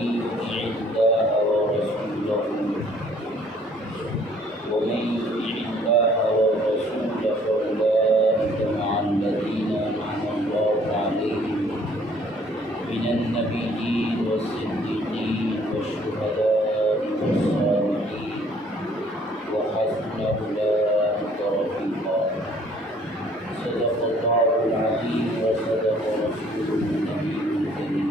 يطع الله ورسوله فأولئك مع الذين أنعم الله عليهم من النبيين والصديقين والشهداء والصالحين وحسن أولئك رفيقا. صدق الله العظيم وصدق رسوله النبي الكريم.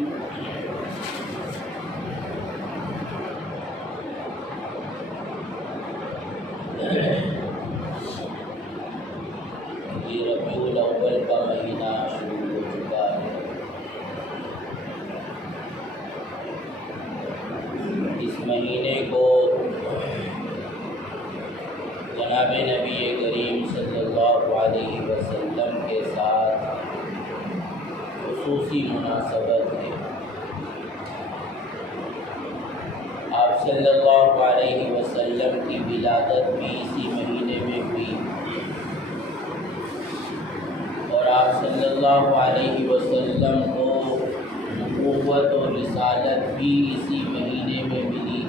یہ ربیع الاول کا مہینہ شروع ہو چکا ہے. اس مہینے کو جناب نبی کریم صلی اللہ علیہ وسلم کے ساتھ خصوصی مناسبت ہے. آپ صلی اللہ علیہ وسلم کی ولادت بھی اسی مہینے میں ہوئی اور آپ صلی اللہ علیہ وسلم کو نبوت اور رسالت بھی اسی مہینے میں ملی.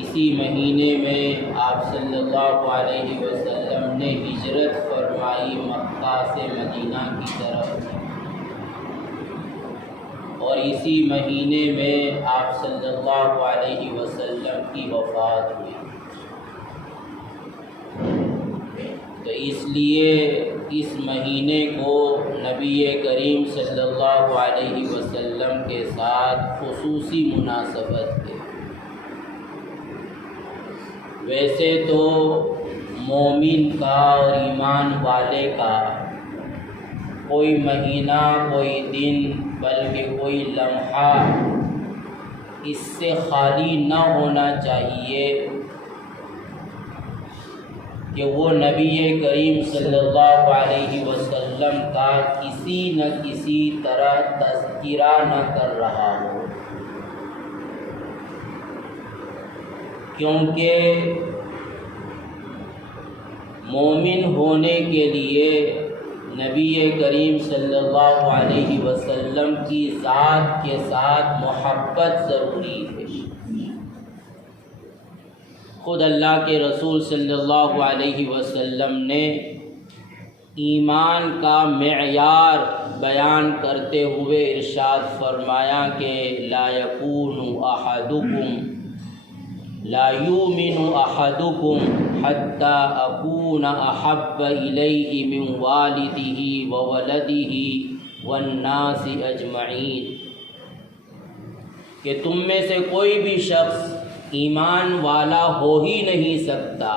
اسی مہینے میں آپ صلی اللہ علیہ وسلم نے ہجرت فرمائی مکہ سے مدینہ کی طرف اور اسی مہینے میں آپ صلی اللہ علیہ وسلم کی وفات ہوئی. تو اس لیے اس مہینے کو نبی کریم صلی اللہ علیہ وسلم کے ساتھ خصوصی مناسبت ہے. ویسے تو مومن کا اور ایمان والے کا کوئی مہینہ، کوئی دن، بلکہ کوئی لمحہ اس سے خالی نہ ہونا چاہیے کہ وہ نبی کریم صلی اللہ علیہ وسلم کا کسی نہ کسی طرح تذکرہ نہ کر رہا ہو. کیونکہ مومن ہونے کے لیے نبی کریم صلی اللہ علیہ وسلم کی ذات کے ساتھ محبت ضروری ہے. خود اللہ کے رسول صلی اللہ علیہ وسلم نے ایمان کا معیار بیان کرتے ہوئے ارشاد فرمایا کہ لا یؤمن احدکم حتی اکون احب الیہ من والدہ وولدہ والناس اجمعین، کہ تم میں سے کوئی بھی شخص ایمان والا ہو ہی نہیں سکتا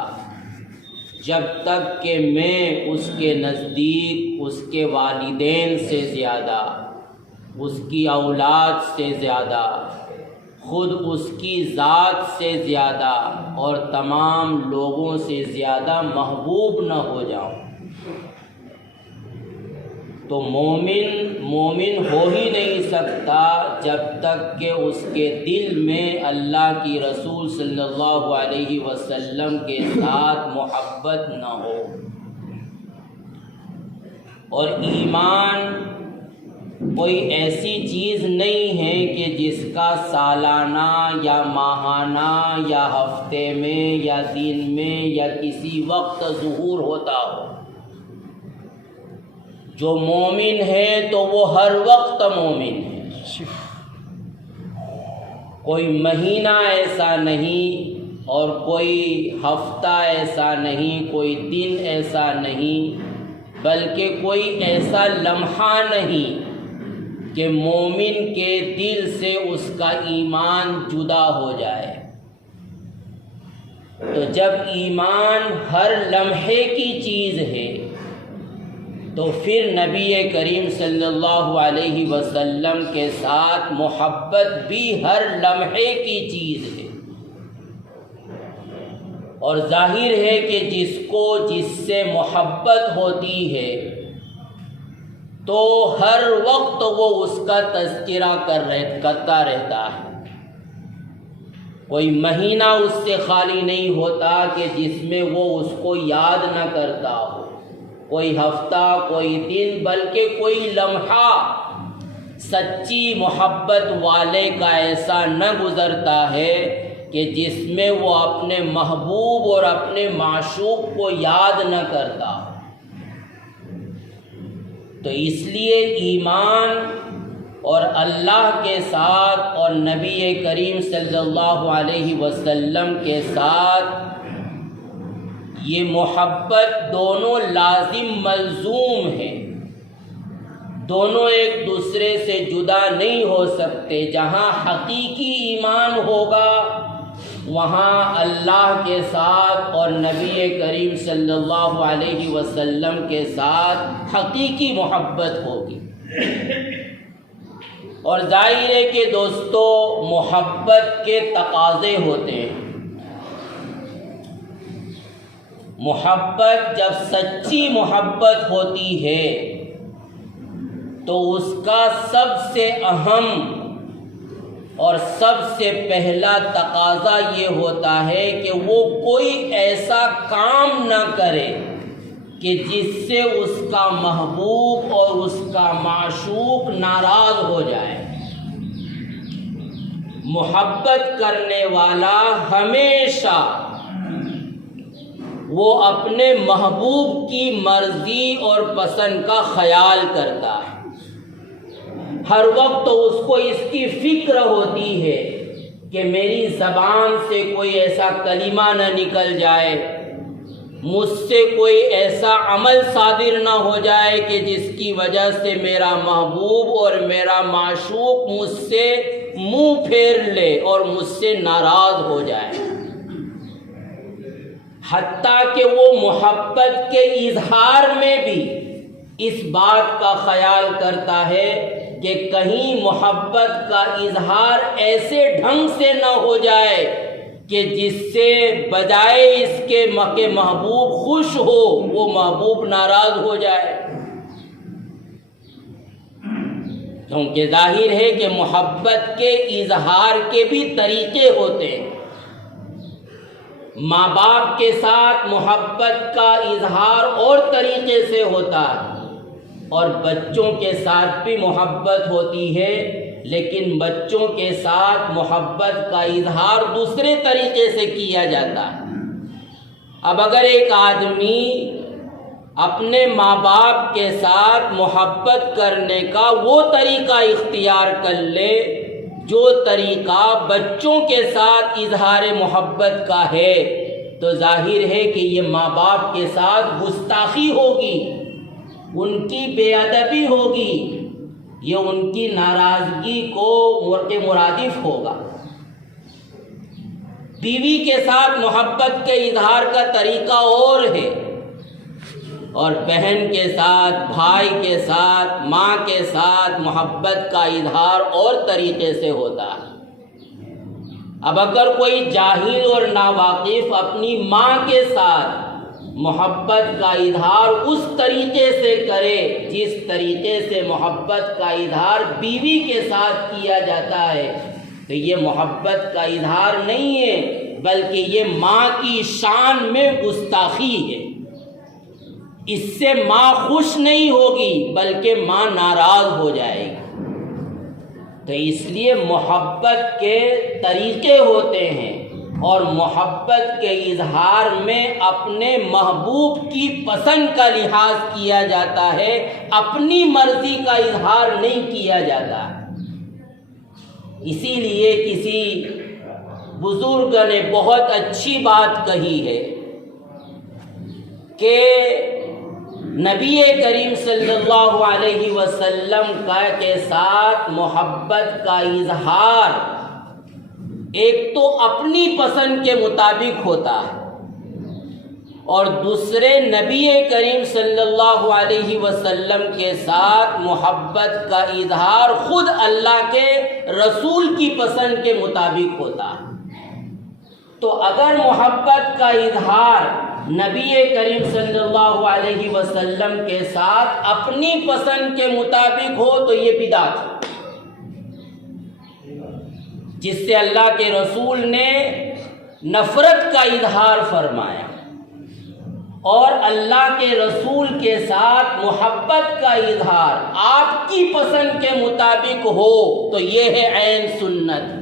جب تک کہ میں اس کے نزدیک اس کے والدین سے زیادہ، اس کی اولاد سے زیادہ، خود اس کی ذات سے زیادہ اور تمام لوگوں سے زیادہ محبوب نہ ہو جاؤں. تو مومن ہو ہی نہیں سکتا جب تک کہ اس کے دل میں اللہ کی رسول صلی اللہ علیہ وسلم کے ساتھ محبت نہ ہو. اور ایمان کوئی ایسی چیز نہیں ہے کہ جس کا سالانہ یا ماہانہ یا ہفتے میں یا دن میں یا کسی وقت ظہور ہوتا ہو. جو مومن ہے تو وہ ہر وقت مومن ہے. کوئی مہینہ ایسا نہیں اور کوئی ہفتہ ایسا نہیں، کوئی دن ایسا نہیں، بلکہ کوئی ایسا لمحہ نہیں کہ مومن کے دل سے اس کا ایمان جدا ہو جائے. تو جب ایمان ہر لمحے کی چیز ہے تو پھر نبی کریم صلی اللہ علیہ وسلم کے ساتھ محبت بھی ہر لمحے کی چیز ہے. اور ظاہر ہے کہ جس کو جس سے محبت ہوتی ہے تو ہر وقت وہ اس کا تذکرہ کرتا رہتا ہے. کوئی مہینہ اس سے خالی نہیں ہوتا کہ جس میں وہ اس کو یاد نہ کرتا ہو، کوئی ہفتہ، کوئی دن، بلکہ کوئی لمحہ سچی محبت والے کا ایسا نہ گزرتا ہے کہ جس میں وہ اپنے محبوب اور اپنے معشوق کو یاد نہ کرتا۔ تو اس لیے ایمان اور اللہ کے ساتھ اور نبی کریم صلی اللہ علیہ وسلم کے ساتھ یہ محبت دونوں لازم ملزوم ہیں، دونوں ایک دوسرے سے جدا نہیں ہو سکتے۔ جہاں حقیقی ایمان ہوگا وہاں اللہ کے ساتھ اور نبی کریم صلی اللہ علیہ وسلم کے ساتھ حقیقی محبت ہوگی۔ اور ظاہر ہے کہ دوستو محبت کے تقاضے ہوتے ہیں۔ محبت جب سچی محبت ہوتی ہے تو اس کا سب سے اہم اور سب سے پہلا تقاضا یہ ہوتا ہے کہ وہ کوئی ایسا کام نہ کرے کہ جس سے اس کا محبوب اور اس کا معشوق ناراض ہو جائے۔ محبت کرنے والا ہمیشہ وہ اپنے محبوب کی مرضی اور پسند کا خیال کرتا ہے۔ ہر وقت اس کو اس کی فکر ہوتی ہے کہ میری زبان سے کوئی ایسا کلمہ نہ نکل جائے، مجھ سے کوئی ایسا عمل صادر نہ ہو جائے کہ جس کی وجہ سے میرا محبوب اور میرا معشوق مجھ سے منہ پھیر لے اور مجھ سے ناراض ہو جائے۔ حتیٰ کہ وہ محبت کے اظہار میں بھی اس بات کا خیال کرتا ہے کہ کہیں محبت کا اظہار ایسے ڈھنگ سے نہ ہو جائے کہ جس سے بجائے اس کے محبوب خوش ہو وہ محبوب ناراض ہو جائے۔ کیونکہ ظاہر ہے کہ محبت کے اظہار کے بھی طریقے ہوتے ہیں۔ ماں باپ کے ساتھ محبت کا اظہار اور طریقے سے ہوتا ہے اور بچوں کے ساتھ بھی محبت ہوتی ہے، لیکن بچوں کے ساتھ محبت کا اظہار دوسرے طریقے سے کیا جاتا ہے۔ اب اگر ایک آدمی اپنے ماں باپ کے ساتھ محبت کرنے کا وہ طریقہ اختیار کر لے جو طریقہ بچوں کے ساتھ اظہار محبت کا ہے، تو ظاہر ہے کہ یہ ماں باپ کے ساتھ گستاخی ہوگی، ان کی بے ادبی ہوگی، یہ ان کی ناراضگی کو مرادف ہوگا۔ بیوی کے ساتھ محبت کے اظہار کا طریقہ اور ہے، اور بہن کے ساتھ، بھائی کے ساتھ، ماں کے ساتھ محبت کا اظہار اور طریقے سے ہوتا ہے۔ اب اگر کوئی جاہل اور ناواقف اپنی ماں کے ساتھ محبت کا اظہار اس طریقے سے کرے جس طریقے سے محبت کا اظہار بیوی کے ساتھ کیا جاتا ہے، تو یہ محبت کا اظہار نہیں ہے بلکہ یہ ماں کی شان میں گستاخی ہے۔ اس سے ماں خوش نہیں ہوگی بلکہ ماں ناراض ہو جائے گی۔ تو اس لیے محبت کے طریقے ہوتے ہیں اور محبت کے اظہار میں اپنے محبوب کی پسند کا لحاظ کیا جاتا ہے، اپنی مرضی کا اظہار نہیں کیا جاتا۔ اسی لیے کسی بزرگ نے بہت اچھی بات کہی ہے کہ نبی کریم صلی اللہ علیہ وسلم کے ساتھ محبت کا اظہار ایک تو اپنی پسند کے مطابق ہوتا ہے اور دوسرے نبی کریم صلی اللہ علیہ وسلم کے ساتھ محبت کا اظہار خود اللہ کے رسول کی پسند کے مطابق ہوتا ہے۔ تو اگر محبت کا اظہار نبی کریم صلی اللہ علیہ وسلم کے ساتھ اپنی پسند کے مطابق ہو تو یہ بدعت ہے، جس سے اللہ کے رسول نے نفرت کا اظہار فرمایا۔ اور اللہ کے رسول کے ساتھ محبت کا اظہار آپ کی پسند کے مطابق ہو تو یہ ہے عین سنت۔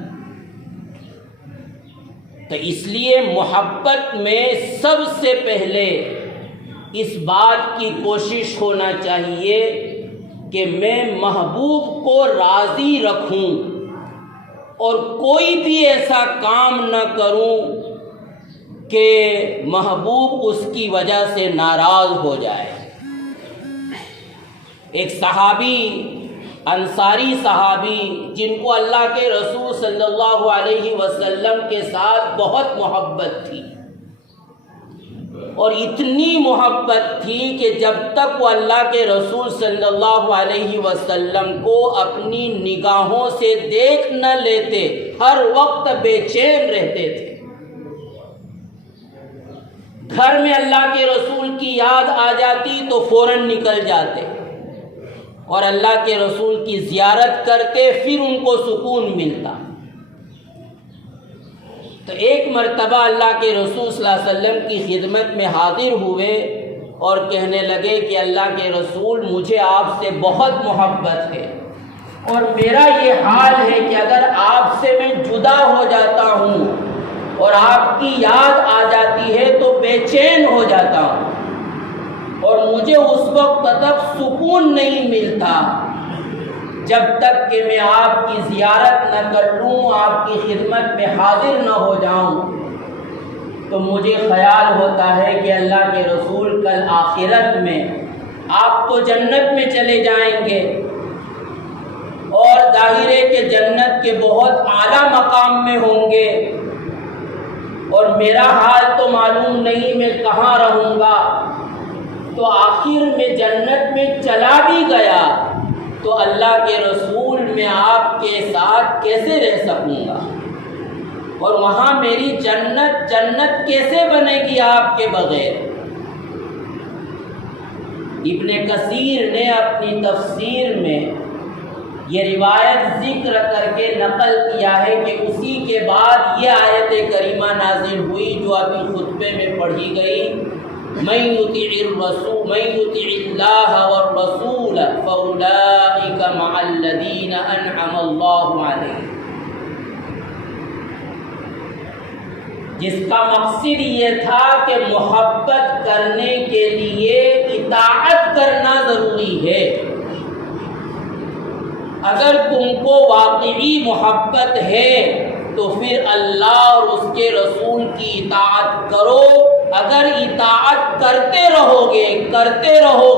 تو اس لیے محبت میں سب سے پہلے اس بات کی کوشش ہونا چاہیے کہ میں محبوب کو راضی رکھوں اور کوئی بھی ایسا کام نہ کروں کہ محبوب اس کی وجہ سے ناراض ہو جائے۔ ایک صحابی، انصاری صحابی، جن کو اللہ کے رسول صلی اللہ علیہ وسلم کے ساتھ بہت محبت تھی، اور اتنی محبت تھی کہ جب تک وہ اللہ کے رسول صلی اللہ علیہ وسلم کو اپنی نگاہوں سے دیکھ نہ لیتے ہر وقت بے چین رہتے تھے۔ گھر میں اللہ کے رسول کی یاد آ جاتی تو فوراً نکل جاتے اور اللہ کے رسول کی زیارت کرتے، پھر ان کو سکون ملتا۔ تو ایک مرتبہ اللہ کے رسول صلی اللہ علیہ وسلم کی خدمت میں حاضر ہوئے اور کہنے لگے کہ اللہ کے رسول، مجھے آپ سے بہت محبت ہے اور میرا یہ حال ہے کہ اگر آپ سے میں جدا ہو جاتا ہوں اور آپ کی یاد آ جاتی ہے تو بے چین ہو جاتا ہوں اور مجھے اس وقت تک سکون نہیں ملتا جب تک کہ میں آپ کی زیارت نہ کر لوں، آپ کی خدمت میں حاضر نہ ہو جاؤں۔ تو مجھے خیال ہوتا ہے کہ اللہ کے رسول کل آخرت میں آپ تو جنت میں چلے جائیں گے اور ظاہر ہے کہ جنت کے بہت اعلیٰ مقام میں ہوں گے، اور میرا حال تو معلوم نہیں میں کہاں رہوں گا۔ تو آخر میں جنت میں چلا بھی گیا تو اللہ کے رسول میں آپ کے ساتھ کیسے رہ سکوں گا، اور وہاں میری جنت کیسے بنے گی آپ کے بغیر۔ ابن کثیر نے اپنی تفسیر میں یہ روایت ذکر کر کے نقل کیا ہے کہ اسی کے بعد یہ آیت کریمہ نازل ہوئی جو ابھی خطبے میں پڑھی گئی، من یطع اللہ والرسول فاولئک مع الذین انعم اللہ علیہم، جس کا مقصد یہ تھا کہ محبت کرنے کے لیے اطاعت کرنا ضروری ہے۔ اگر تم کو واقعی محبت ہے تو پھر اللہ اور اس کے رسول کی اطاعت کرو۔ اگر اطاعت کرتے رہو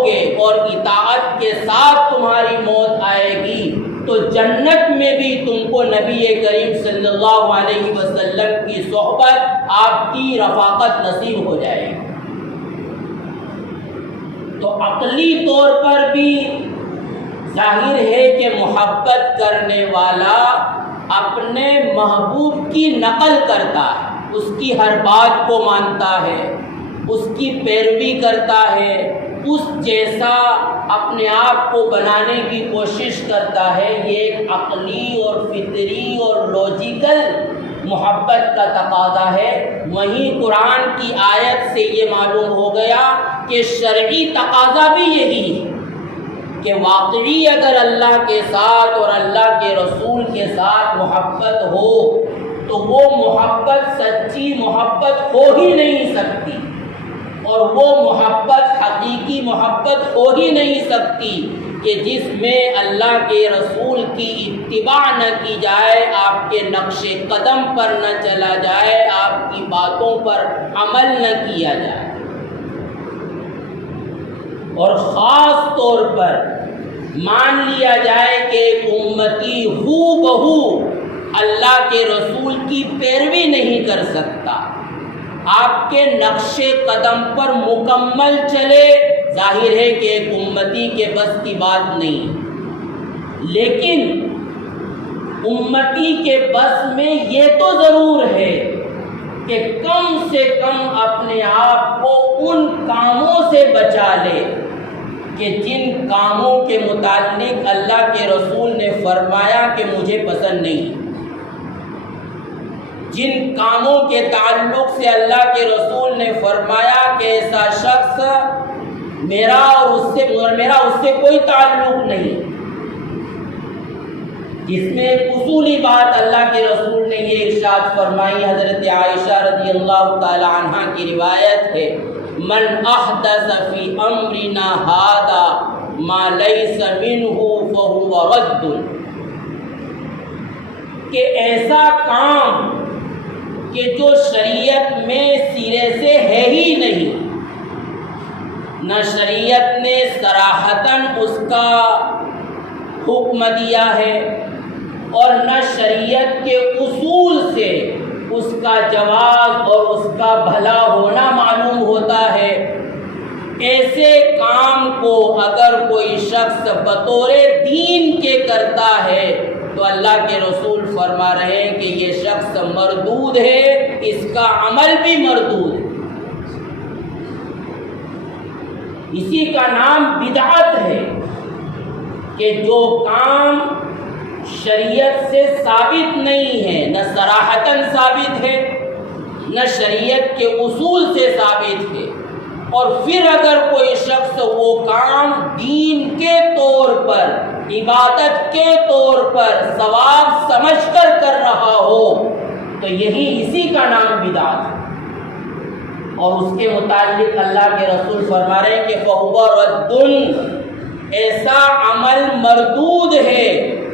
گے اور اطاعت کے ساتھ تمہاری موت آئے گی تو جنت میں بھی تم کو نبی کریم صلی اللہ علیہ وسلم کی صحبت، آپ کی رفاقت نصیب ہو جائے گی۔ تو عقلی طور پر بھی ظاہر ہے کہ محبت کرنے والا اپنے محبوب کی نقل کرتا ہے، اس کی ہر بات کو مانتا ہے، اس کی پیروی کرتا ہے، اس جیسا اپنے آپ کو بنانے کی کوشش کرتا ہے۔ یہ ایک عقلی اور فطری اور لوجیکل محبت کا تقاضا ہے۔ وہیں قرآن کی آیت سے یہ معلوم ہو گیا کہ شرعی تقاضا بھی یہی ہے کہ واقعی اگر اللہ کے ساتھ اور اللہ کے رسول کے ساتھ محبت ہو تو وہ محبت سچی محبت ہو ہی نہیں سکتی، اور وہ محبت حقیقی محبت ہو ہی نہیں سکتی کہ جس میں اللہ کے رسول کی اتباع نہ کی جائے، آپ کے نقش قدم پر نہ چلا جائے، آپ کی باتوں پر عمل نہ کیا جائے، اور خاص طور پر مان لیا جائے کہ ایک امتی ہو بہو اللہ کے رسول کی پیروی نہیں کر سکتا، آپ کے نقش قدم پر مکمل چلے، ظاہر ہے کہ ایک امتی کے بس کی بات نہیں، لیکن امتی کے بس میں یہ تو ضرور ہے کہ کم سے کم اپنے آپ کو ان کاموں سے بچا لے کہ جن کاموں کے متعلق اللہ کے رسول نے فرمایا کہ مجھے پسند نہیں۔ جن کاموں کے تعلق سے اللہ کے رسول نے فرمایا کہ ایسا شخص میرا اس سے کوئی تعلق نہیں، جس میں ایک اصولی بات اللہ کے رسول نے یہ ارشاد فرمائی، حضرت عائشہ رضی اللہ تعالی عنہا کی روایت ہے، من احدث فی امرنا ھذا ما لیس منہ فہو رد، کہ ایسا کام کہ جو شریعت میں سرے سے ہے ہی نہیں، نہ شریعت نے صراحتاً اس کا حکم دیا ہے اور نہ شریعت کے اصول سے اس کا جواز اور اس کا بھلا ہونا معلوم ہوتا ہے، ایسے کام کو اگر کوئی شخص بطور دین کے کرتا ہے تو اللہ کے رسول فرما رہے ہیں کہ یہ شخص مردود ہے، اس کا عمل بھی مردود ہے۔ اسی کا نام بدعت ہے کہ جو کام شریعت سے ثابت نہیں ہے، نہ صراحتاً ثابت ہے نہ شریعت کے اصول سے ثابت ہے، اور پھر اگر کوئی شخص وہ کام دین کے طور پر، عبادت کے طور پر ثواب سمجھ کر رہا ہو تو اسی کا نام بدعت ہے۔ اور اس کے متعلق اللہ کے رسول فرما رہے ہیں کہ فَهُوَ رَدٌّ، ایسا عمل مردود ہے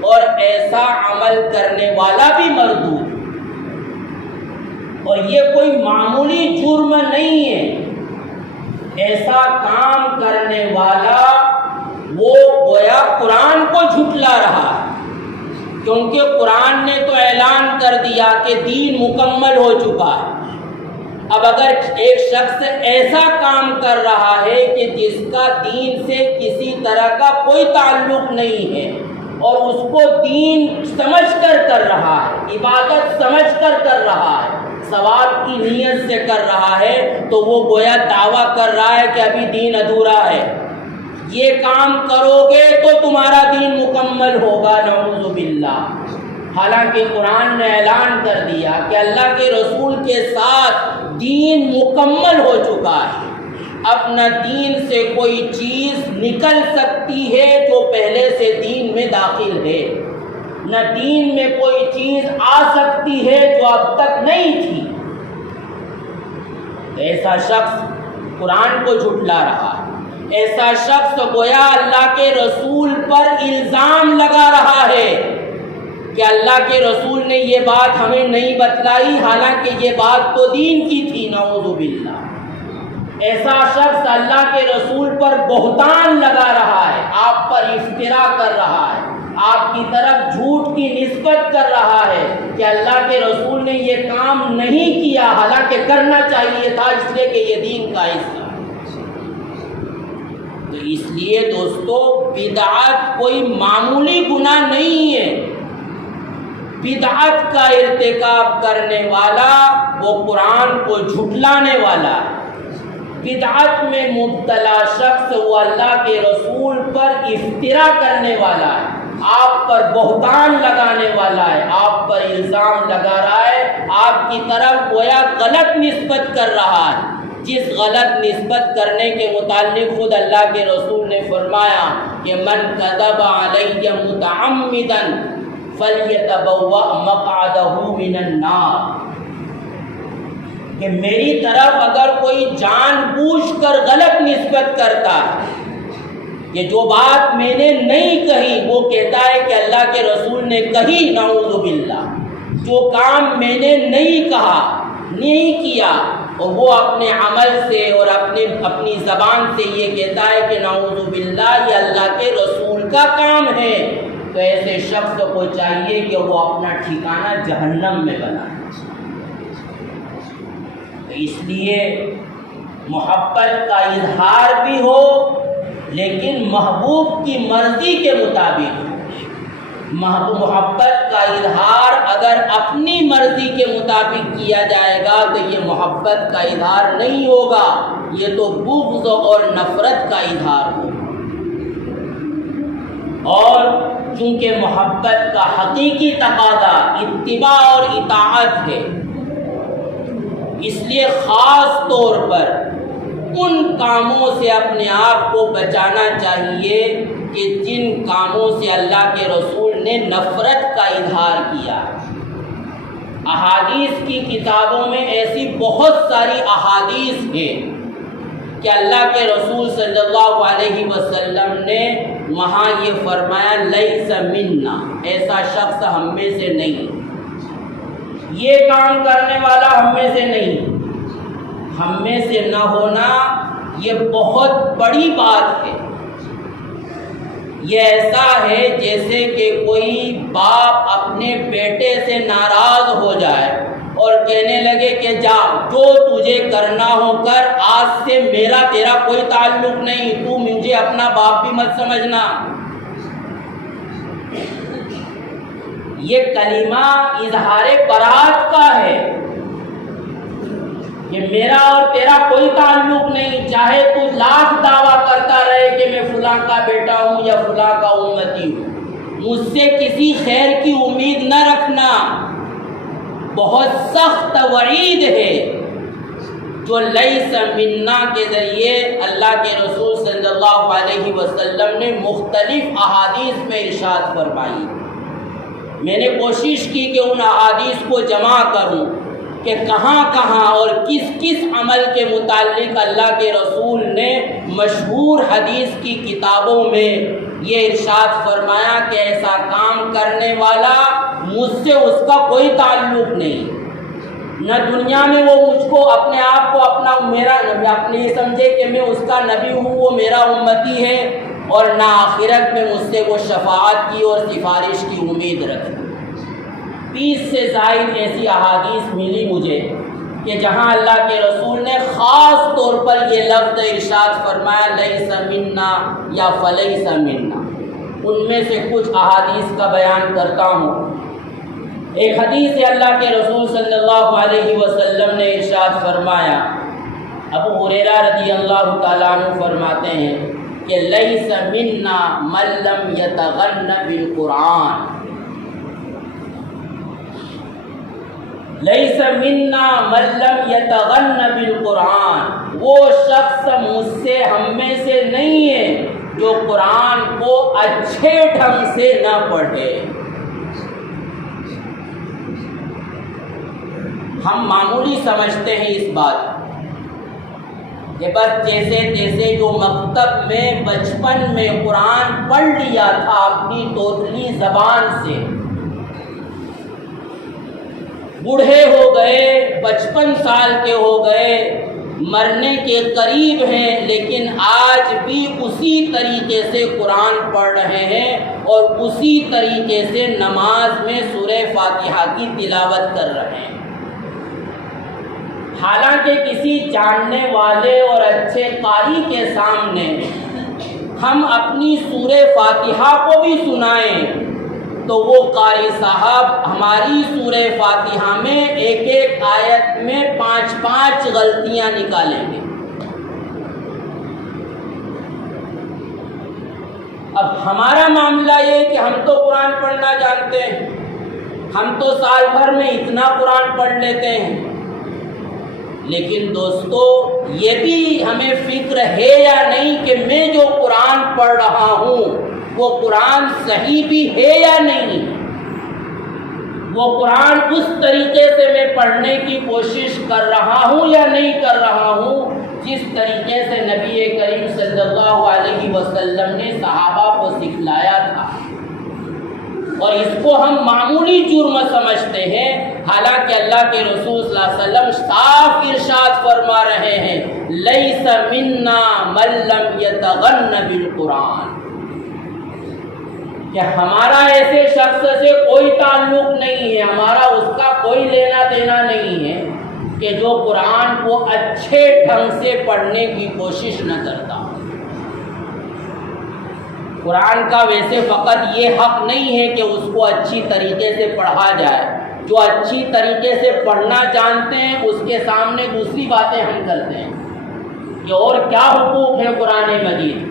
اور ایسا عمل کرنے والا بھی مردود ہے۔ اور یہ کوئی معمولی جرم نہیں ہے، ایسا کام کرنے والا وہ گویا قرآن کو جھٹلا رہا ہے، کیونکہ قرآن نے تو اعلان کر دیا کہ دین مکمل ہو چکا ہے۔ اب اگر ایک شخص ایسا کام کر رہا ہے کہ جس کا دین سے کسی طرح کا کوئی تعلق نہیں ہے اور اس کو دین سمجھ کر رہا ہے، عبادت سمجھ کر رہا ہے، ثواب کی نیت سے کر رہا ہے، تو وہ گویا دعویٰ کر رہا ہے کہ ابھی دین ادھورا ہے، یہ کام کرو گے تو تمہارا دین مکمل ہوگا، نعوذ باللہ۔ حالانکہ قرآن نے اعلان کر دیا کہ اللہ کے رسول کے ساتھ دین مکمل ہو چکا ہے، اپنا دین سے کوئی چیز نکل سکتی ہے جو پہلے سے دین میں داخل ہے، نہ دین میں کوئی چیز آ سکتی ہے جو اب تک نہیں تھی۔ ایسا شخص قرآن کو جھٹلا رہا ہے، ایسا شخص گویا اللہ کے رسول پر الزام لگا رہا ہے کہ اللہ کے رسول نے یہ بات ہمیں نہیں بتلائی، حالانکہ یہ بات تو دین کی تھی، نعوذ باللہ۔ ایسا شخص اللہ کے رسول پر بہتان لگا رہا ہے، آپ پر افترا کر رہا ہے، آپ کی طرف جھوٹ کی نسبت کر رہا ہے کہ اللہ کے رسول نے یہ کام نہیں کیا، حالانکہ کرنا چاہیے تھا، اس لیے کہ یہ دین کا حصہ ہے۔ تو اس لیے دوستو، بدعت کوئی معمولی گناہ نہیں ہے، بدعت کا ارتکاب کرنے والا وہ قرآن کو جھٹلانے والا ہے، بدعت میں مبتلا شخص وہ اللہ کے رسول پر افترا کرنے والا ہے، آپ پر بہتان لگانے والا ہے، آپ پر الزام لگا رہا ہے، آپ کی طرف گویا غلط نسبت کر رہا ہے، جس غلط نسبت کرنے کے متعلق خود اللہ کے رسول نے فرمایا کہ من کذب علی متعمدا فَلْيَتَبَوَّأْ مَقْعَدَهُ مِنَ النَّارِ، کہ میری طرف اگر کوئی جان بوجھ کر غلط نسبت کرتا ہے، کہ جو بات میں نے نہیں کہی وہ کہتا ہے کہ اللہ کے رسول نے کہی، نعوذ باللہ، جو کام میں نے نہیں کہا، نہیں کیا، اور وہ اپنے عمل سے اور اپنی زبان سے یہ کہتا ہے کہ نعوذ باللہ یہ اللہ کے رسول کا کام ہے، تو ایسے شخص کو چاہیے کہ وہ اپنا ٹھکانہ جہنم میں بنائے۔ اس لیے محبت کا اظہار بھی ہو لیکن محبوب کی مرضی کے مطابق ہو۔ محبت کا اظہار اگر اپنی مرضی کے مطابق کیا جائے گا تو یہ محبت کا اظہار نہیں ہوگا، یہ تو بغض اور نفرت کا اظہار ہوگا۔ اور چونکہ محبت کا حقیقی تقاضا اتباع اور اطاعت ہے، اس لیے خاص طور پر ان کاموں سے اپنے آپ کو بچانا چاہیے کہ جن کاموں سے اللہ کے رسول نے نفرت کا اظہار کیا۔ احادیث کی کتابوں میں ایسی بہت ساری احادیث ہیں کہ اللہ کے رسول صلی اللہ علیہ وسلم نے وہاں یہ فرمایا لیس منا، ایسا شخص ہم میں سے نہیں، یہ کام کرنے والا ہم میں سے نہیں۔ ہم میں سے نہ ہونا یہ بہت بڑی بات ہے۔ یہ ایسا ہے جیسے کہ کوئی باپ اپنے بیٹے سے ناراض ہو جائے اور کہنے لگے کہ جا جو تجھے کرنا ہو کر، آج سے میرا تیرا کوئی تعلق نہیں، تو مجھے اپنا باپ بھی مت سمجھنا۔ یہ کلمہ اظہار برات کا ہے کہ میرا اور تیرا کوئی تعلق نہیں، چاہے تو لاکھ دعویٰ کرتا رہے کہ میں فلاں کا بیٹا ہوں یا فلاں کا امتی ہوں، مجھ سے کسی خیر کی امید نہ رکھنا۔ بہت سخت وعید ہے جو لیس منا کے ذریعے اللہ کے رسول صلی اللہ علیہ وسلم نے مختلف احادیث میں ارشاد فرمائی۔ میں نے کوشش کی کہ ان احادیث کو جمع کروں کہ کہاں کہاں اور کس کس عمل کے متعلق اللہ کے رسول نے مشہور حدیث کی کتابوں میں یہ ارشاد فرمایا کہ ایسا کام کرنے والا مجھ سے اس کا کوئی تعلق نہیں، نہ دنیا میں وہ مجھ کو اپنے آپ کو اپنے یہ سمجھے کہ میں اس کا نبی ہوں، وہ میرا امتی ہے، اور نہ آخرت میں مجھ سے وہ شفاعت کی اور سفارش کی امید رکھے۔ 20 سے زائد ایسی احادیث ملی مجھے کہ جہاں اللہ کے رسول نے خاص طور پر یہ لفظ ارشاد فرمایا لیس منا یا فلیس منا۔ ان میں سے کچھ احادیث کا بیان کرتا ہوں۔ ایک حدیث اللہ کے رسول صلی اللہ علیہ وسلم نے ارشاد فرمایا، ابو ہریرہ رضی اللہ تعالیٰ عنہ فرماتے ہیں کہ لیس منا من لم یتغن بالقرآن، لیس منا من لم یتغن بالقرآن، وہ شخص مجھ سے ہم میں سے نہیں ہے جو قرآن کو اچھے ڈھنگ سے نہ پڑھے۔ ہم معمولی سمجھتے ہیں اس بات کہ بس جیسے تیسے جو مکتب میں بچپن میں قرآن پڑھ لیا تھا اپنی توتلی زبان سے، بوڑھے ہو گئے، 55 سال کے ہو گئے، مرنے کے قریب ہیں، لیکن آج بھی اسی طریقے سے قرآن پڑھ رہے ہیں اور اسی طریقے سے نماز میں سورہ فاتحہ کی تلاوت کر رہے ہیں۔ حالانکہ کسی جاننے والے اور اچھے قاری کے سامنے ہم اپنی سورہ فاتحہ کو بھی سنائیں تو وہ قاری صاحب ہماری سورہ فاتحہ میں ایک ایک آیت میں 5 غلطیاں نکالیں گے۔ اب ہمارا معاملہ یہ کہ ہم تو قرآن پڑھنا جانتے ہیں، ہم تو سال بھر میں اتنا قرآن پڑھ لیتے ہیں، لیکن دوستو یہ بھی ہمیں فکر ہے یا نہیں کہ میں جو قرآن پڑھ رہا ہوں وہ قرآن صحیح بھی ہے یا نہیں؟ وہ قرآن اس طریقے سے میں پڑھنے کی کوشش کر رہا ہوں یا نہیں کر رہا ہوں جس طریقے سے نبی کریم صلی اللہ علیہ وسلم نے صحابہ کو سکھلایا تھا؟ اور اس کو ہم معمولی جرم سمجھتے ہیں، حالانکہ اللہ کے رسول صلی اللہ علیہ وسلم صاف ارشاد فرما رہے ہیں لیس منا من لم یتغن بالقرآن، کہ ہمارا ایسے شخص سے کوئی تعلق نہیں ہے، ہمارا اس کا کوئی لینا دینا نہیں ہے کہ جو قرآن کو اچھے ڈھنگ سے پڑھنے کی کوشش نہ کرتا۔ قرآن کا ویسے فقط یہ حق نہیں ہے کہ اس کو اچھی طریقے سے پڑھا جائے، جو اچھی طریقے سے پڑھنا جانتے ہیں اس کے سامنے دوسری باتیں ہم کرتے ہیں کہ اور کیا حقوق ہے قرآن مجید،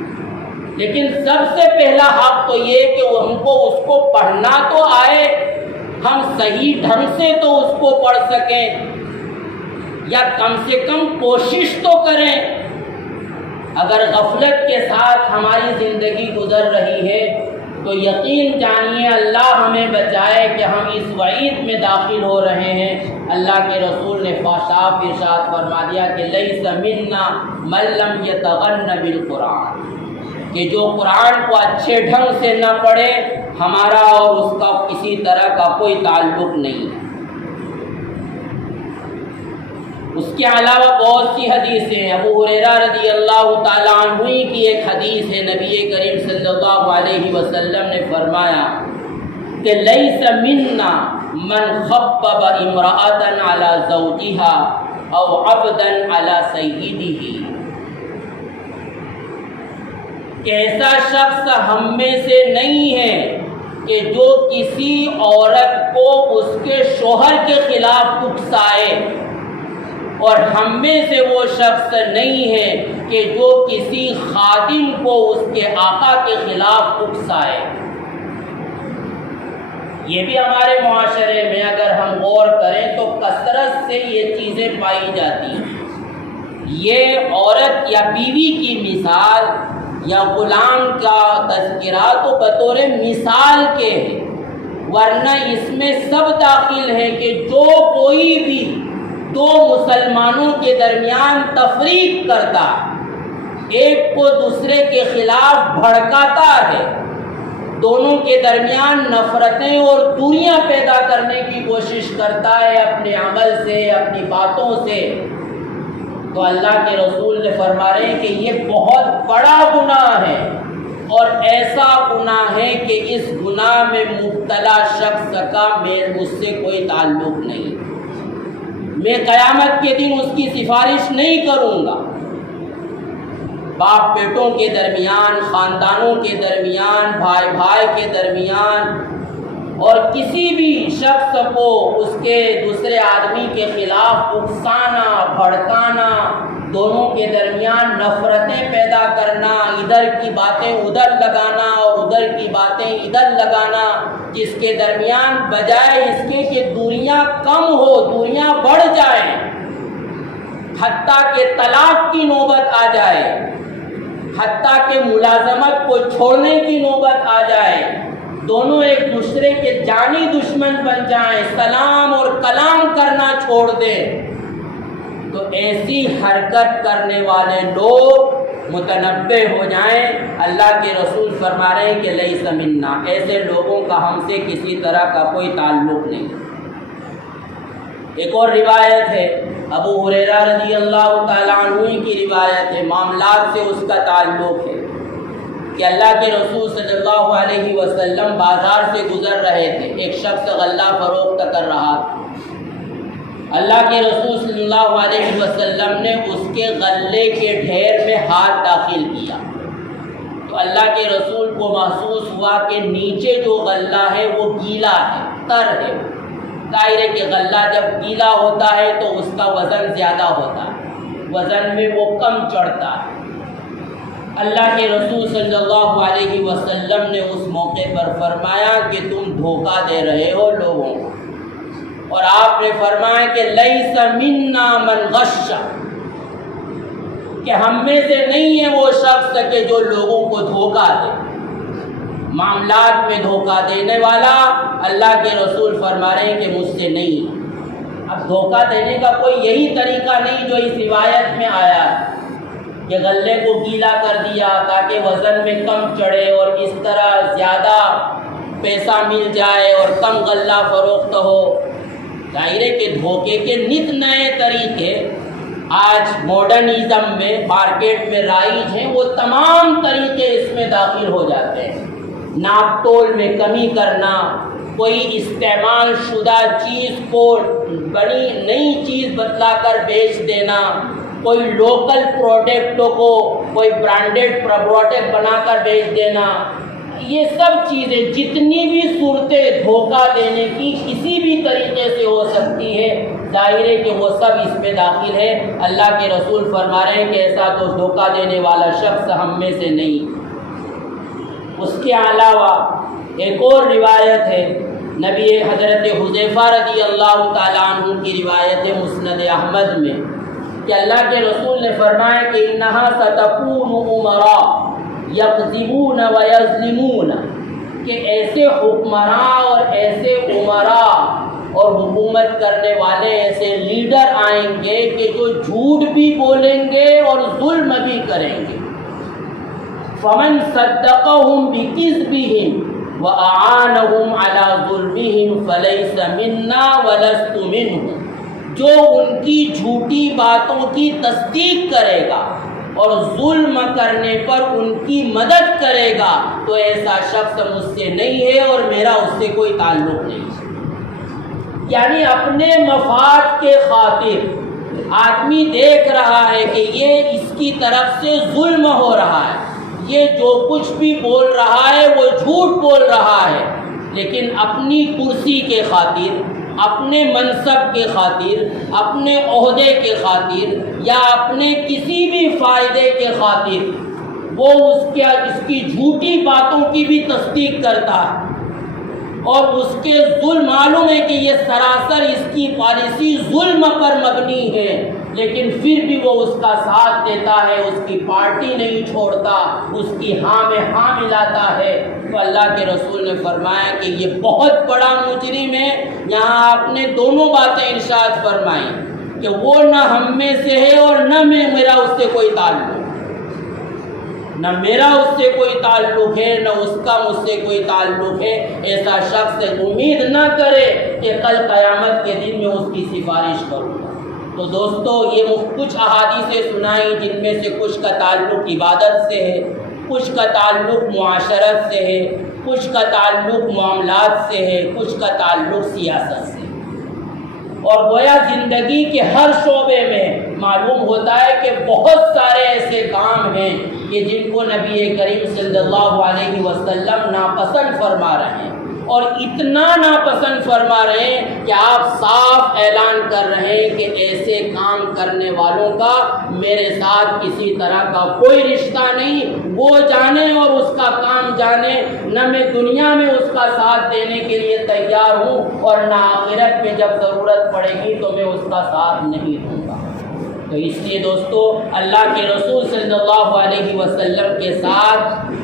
لیکن سب سے پہلا حق تو یہ کہ ہم کو اس کو پڑھنا تو آئے، ہم صحیح ڈھنگ سے تو اس کو پڑھ سکیں۔ یا کم سے کم کوشش تو کریں۔ اگر غفلت کے ساتھ ہماری زندگی گزر رہی ہے تو یقین جانیے اللہ ہمیں بچائے کہ ہم اس وعید میں داخل ہو رہے ہیں۔ اللہ کے رسول نے صاف ارشاد فرما دیا کہ لیس منا من لم یتغن بالقرآن، کہ جو قرآن کو اچھے ڈھنگ سے نہ پڑھے ہمارا اور اس کا کسی طرح کا کوئی تعلق نہیں ہے۔ اس کے علاوہ بہت سی حدیثیں ہیں۔ ابو ہریرہ رضی اللہ تعالیٰ عنہ کی ایک حدیث ہے، نبی کریم صلی اللہ علیہ وسلم نے فرمایا کہ لیس منا من خبب امرأة علی زوجها او عبدا علی سیدہ، کہ ایسا شخص ہم میں سے نہیں ہے کہ جو کسی عورت کو اس کے شوہر کے خلاف اکسائے، اور ہم میں سے وہ شخص نہیں ہے کہ جو کسی خادم کو اس کے آقا کے خلاف اکسائے۔ یہ بھی ہمارے معاشرے میں اگر ہم غور کریں تو کثرت سے یہ چیزیں پائی جاتی ہیں۔ یہ عورت یا بیوی کی مثال یا غلام کا تذکرہ تو بطور مثال کے ہے، ورنہ اس میں سب داخل ہے کہ جو کوئی بھی دو مسلمانوں کے درمیان تفریق کرتا ہے، ایک کو دوسرے کے خلاف بھڑکاتا ہے، دونوں کے درمیان نفرتیں اور دوریاں پیدا کرنے کی کوشش کرتا ہے اپنے عمل سے، اپنی باتوں سے، تو اللہ کے رسول نے فرما رہے ہیں کہ یہ بہت بڑا گناہ ہے، اور ایسا گناہ ہے کہ اس گناہ میں مبتلا شخص کا مجھ سے کوئی تعلق نہیں، میں قیامت کے دن اس کی سفارش نہیں کروں گا۔ باپ بیٹوں کے درمیان، خاندانوں کے درمیان، بھائی بھائی کے درمیان، اور کسی بھی شخص کو اس کے دوسرے آدمی کے خلاف اکسانا، بھڑکانا، دونوں کے درمیان نفرتیں پیدا کرنا، ادھر کی باتیں ادھر لگانا اور ادھر کی باتیں ادھر لگانا، جس کے درمیان بجائے اس کے کہ دوریاں کم ہو، دوریاں بڑھ جائیں، حتیٰ کہ طلاق کی نوبت آ جائے، حتیٰ کہ ملازمت کو چھوڑنے کی نوبت آ جائے، دونوں ایک دوسرے کے جانی دشمن بن جائیں، سلام اور کلام کرنا چھوڑ دیں، تو ایسی حرکت کرنے والے لوگ متنبہ ہو جائیں۔ اللہ کے رسول فرما رہے ہیں کہ لیس منا، ایسے لوگوں کا ہم سے کسی طرح کا کوئی تعلق نہیں۔ ایک اور روایت ہے، ابو ہریرہ رضی اللہ تعالیٰ عنہ کی روایت ہے، معاملات سے اس کا تعلق ہے کہ اللہ کے رسول صلی اللہ علیہ وسلم بازار سے گزر رہے تھے، ایک شخص غلہ فروخت کر رہا تھا، اللہ کے رسول صلی اللہ علیہ وسلم نے اس کے غلے کے ڈھیر میں ہاتھ داخل کیا، تو اللہ کے رسول کو محسوس ہوا کہ نیچے جو غلہ ہے وہ گیلا ہے، تر ہے، ظاہر ہے کہ غلہ جب گیلا ہوتا ہے تو اس کا وزن زیادہ ہوتا ہے، وزن میں وہ کم چڑھتا ہے۔ اللہ کے رسول صلی اللہ علیہ وسلم نے اس موقع پر فرمایا کہ تم دھوکہ دے رہے ہو لوگوں کو، اور آپ نے فرمایا کہ لیس منا من غش، کہ ہم میں سے نہیں ہے وہ شخص کہ جو لوگوں کو دھوکہ دے، معاملات میں دھوکہ دینے والا اللہ کے رسول فرما رہے ہیں کہ مجھ سے نہیں۔ اب دھوکہ دینے کا کوئی یہی طریقہ نہیں جو اس روایت میں آیا ہے کہ غلے کو گیلا کر دیا تاکہ وزن میں کم چڑھے اور اس طرح زیادہ پیسہ مل جائے اور کم غلہ فروخت ہو۔ ظاہر ہے کہ دھوکے کے نت نئے طریقے آج ماڈرنزم میں مارکیٹ میں رائج ہیں، وہ تمام طریقے اس میں داخل ہو جاتے ہیں۔ ناپ تول میں کمی کرنا، کوئی استعمال شدہ چیز کو بڑی نئی چیز بتلا کر بیچ دینا، کوئی لوکل پروڈکٹ کو کوئی برانڈڈ پروڈکٹ بنا کر بیچ دینا، یہ سب چیزیں جتنی بھی صورتیں دھوکہ دینے کی کسی بھی طریقے سے ہو سکتی ہے، ظاہر ہے کہ وہ سب اس میں داخل ہے۔ اللہ کے رسول فرما رہے ہیں کہ ایسا تو دھوکہ دینے والا شخص ہم میں سے نہیں۔ اس کے علاوہ ایک اور روایت ہے نبی حضرت حذیفہ رضی اللہ تعالیٰ عنہ کی روایت مسند احمد میں کہ اللہ کے رسول نے فرمایا کہ انہا ستکون امراء یکذبون ویظلمون، کہ ایسے حکمراں اور ایسے امراء اور حکومت کرنے والے ایسے لیڈر آئیں گے کہ جو جھوٹ بھی بولیں گے اور ظلم بھی کریں گے. فمن صدقهم بکذبهم وأعانهم على ظلمهم فليس منا ولست منهم، جو ان کی جھوٹی باتوں کی تصدیق کرے گا اور ظلم کرنے پر ان کی مدد کرے گا تو ایسا شخص مجھ سے نہیں ہے اور میرا اس سے کوئی تعلق نہیں ہے. یعنی اپنے مفاد کے خاطر آدمی دیکھ رہا ہے کہ یہ اس کی طرف سے ظلم ہو رہا ہے، یہ جو کچھ بھی بول رہا ہے وہ جھوٹ بول رہا ہے، لیکن اپنی کرسی کے خاطر، اپنے منصب کے خاطر، اپنے عہدے کے خاطر یا اپنے کسی بھی فائدے کے خاطر وہ اس کی جھوٹی باتوں کی بھی تصدیق کرتا ہے اور اس کے ظلم معلوم ہے کہ یہ سراسر اس کی پالیسی ظلم پر مبنی ہے، لیکن پھر بھی وہ اس کا ساتھ دیتا ہے، اس کی پارٹی نہیں چھوڑتا، اس کی ہاں میں ہاں ملاتا ہے. تو اللہ کے رسول نے فرمایا کہ یہ بہت بڑا مجرم ہے. یہاں آپ نے دونوں باتیں ارشاد فرمائیں کہ وہ نہ ہم میں سے ہے اور نہ میرا اس سے کوئی تعلق، نہ میرا اس سے کوئی تعلق ہے نہ اس کا مجھ سے کوئی تعلق ہے. ایسا شخص امید نہ کرے کہ کل قیامت کے دن میں اس کی سفارش کروں گا. تو دوستو یہ کچھ احادیثیں سنائی جن میں سے کچھ کا تعلق عبادت سے ہے، کچھ کا تعلق معاشرت سے ہے، کچھ کا تعلق معاملات سے ہے، کچھ کا تعلق سیاست سے. اور گویا زندگی کے ہر شعبے میں معلوم ہوتا ہے کہ بہت سارے ایسے کام ہیں کہ جن کو نبی کریم صلی اللہ علیہ وسلم ناپسند فرما رہے ہیں، اور اتنا ناپسند فرما رہے ہیں کہ آپ صاف اعلان کر رہے ہیں کہ ایسے کام کرنے والوں کا میرے ساتھ کسی طرح کا کوئی رشتہ نہیں. وہ جانے اور اس کا کام جانے، نہ میں دنیا میں اس کا ساتھ دینے کے لیے تیار ہوں اور نہ آخرت میں جب ضرورت پڑے گی تو میں اس کا ساتھ نہیں دوں گا. تو اس لیے دوستو اللہ کے رسول صلی اللہ علیہ وسلم کے ساتھ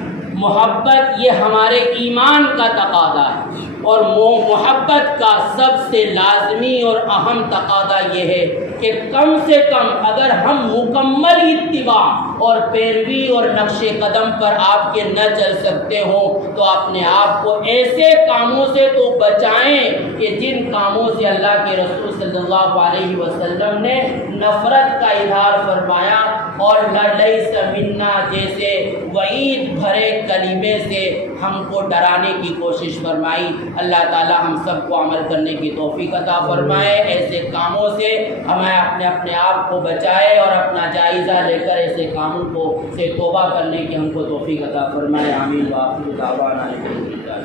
محبت یہ ہمارے ایمان کا تقاضا ہے، اور محبت کا سب سے لازمی اور اہم تقاضا یہ ہے کہ کم سے کم اگر ہم مکمل اتباع اور پیروی اور نقش قدم پر آپ کے نہ چل سکتے ہوں تو اپنے آپ کو ایسے کاموں سے تو بچائیں کہ جن کاموں سے اللہ کے رسول صلی اللہ علیہ وسلم نے نفرت کا اظہار فرمایا اور لیس منا جیسے وعید بھرے کلمے سے ہم کو ڈرانے کی کوشش فرمائی. اللہ تعالی ہم سب کو عمل کرنے کی توفیق عطا فرمائے. ایسے کاموں سے ہمیں اپنے آپ کو بچائے اور اپنا جائزہ لے کر ایسے کاموں کو سے توبہ کرنے کی ہم کو توفیق عطا فرمائے. آمین. وآخر دعوانا الحمدللہ.